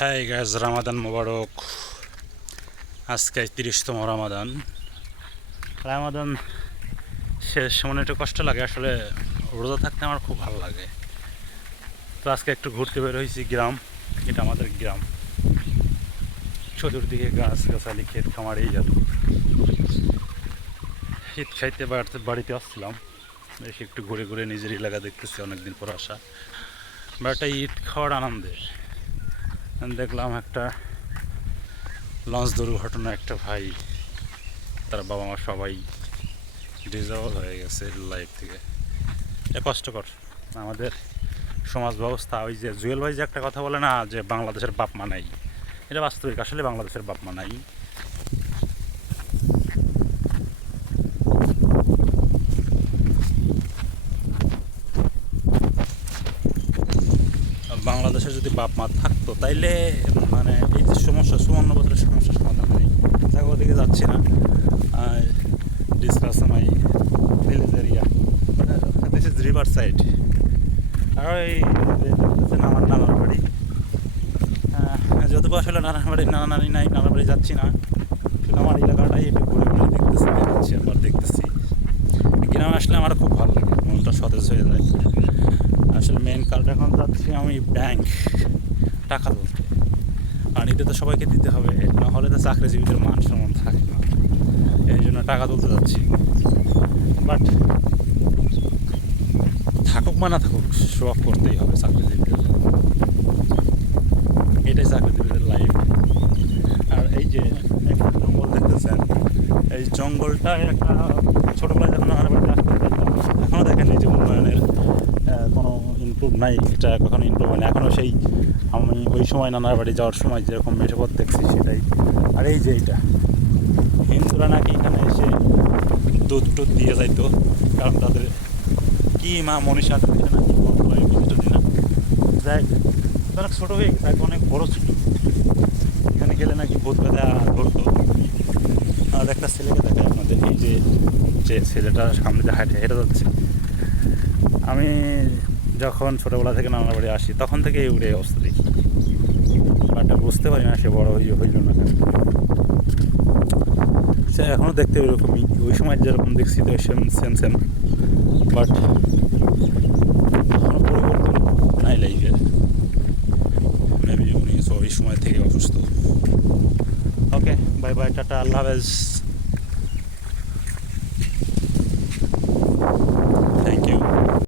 হ্যাঁ গাইজ, রামাদান মোবারক। আজকে 30তম রামাদান। রামাদান শেষ, মনে একটু কষ্ট লাগে আসলে। রোজা থাকতে আমার খুব ভালো লাগে। তো আজকে একটু ঘুরতে বের হয়েছি গ্রাম। এটা আমাদের গ্রাম, চতুর্দিকে গাছ গাছালি, ক্ষেত খামার, এই গেল। ঈদ খাইতে বাড়িতে আসছিলাম, বেশি একটু ঘুরে ঘুরে নিজের এলাকা দেখতেছি, অনেকদিন পর আসা। বা একটা ঈদ খাওয়ার আনন্দে দেখলাম একটা লঞ্চ দুর্ঘটনা। একটা ভাই, তার বাবা মা সবাই ডিসেবল হয়ে গেছে লাইফ থেকে। এটা কষ্টকর আমাদের সমাজ ব্যবস্থা। ওই যে জুয়েল ভাই যে একটা কথা বলে না, যে বাংলাদেশের বাপ মা নাই, এটা বাস্তবিক। আসলে বাংলাদেশের বাপ মা নাই। বাংলাদেশে যদি বাপ মা থাকতো তাইলে মানে এই যে সমস্যা, 54 বছরের সমস্যার সমাধান নেই। তাকে ওদিকে যাচ্ছি না, discuss my village area, this is river side. আর এই আমার নানার বাড়ি, যদিও আসলে নানার বাড়ি নানা নানি নাই, নানার বাড়ি যাচ্ছি না, কিন্তু আমার এলাকাটাই একটু ঘুরে ঘুরে দেখাচ্ছি আবার দেখতেছি। গ্রামে আসলে আমার খুব ভালো লাগে, মনটা সতেজ হয়ে যায়। আসলে মেন কারণ, এখন যাচ্ছি আমি ব্যাংক টাকা তুলতে, আর এতে তো সবাইকে দিতে হবে, না হলে তো চাকরিজীবীদের মান সম্মান থাকে না। এই জন্য টাকা তুলতে যাচ্ছি। বাট থাকুক বা না থাকুক, শো অফ করতেই হবে চাকরিজীবীদের। এটাই চাকরিজীবীদের লাইফ। আর এই যে একটা জঙ্গল দেখতেছেন, এই জঙ্গলটা একটা ছোটোবেলায় যখন আমার বাড়িতে আসতে চাইতাম, এখনও দেখেন এই যে উন্নয়নের কোনো ইমপ্রুভ নাই, এটা কখনো ইমপ্রুভ হয়নি এখনও। সেই আমি ওই সময় নানার বাড়ি যাওয়ার সময় যেরকম মেঠোপথ দেখছি সেটাই। আর এই যে এইটা, হিন্দুরা নাকি এখানে এসে দুধ টুধ দিয়ে যাইতো, কারণ তাদের কি মা মনীষা নাকি বলতো, আমি বুঝতে দিই না। যাই, অনেক ছোটো হয়ে গেছে, আগে অনেক বড়ো ছিল। এখানে গেলে নাকি ভূত ব্যথা ধরতো। আর একটা ছেলেকে দেখায় আপনাদের, এই যে যে ছেলেটা সামনে দিয়ে হেঁটে যাচ্ছে, আমি যখন ছোটোবেলা থেকে নানার বাড়ি আসি তখন থেকে এই উড়ে অবস্থা দেখি, বাট বুঝতে পারি না সে বড় হইল না কেন। সে এখনও দেখতে ওইরকমই, ওই সময় যেরকম দেখছি তো সেম সেম সেম, বাট এখনও পরিবর্তন নাই লাইফের। মেবি উনি ওই সময় থেকে অসুস্থ। ওকে, বাই বাই, টাটা, আল্লাহ হাফেজ।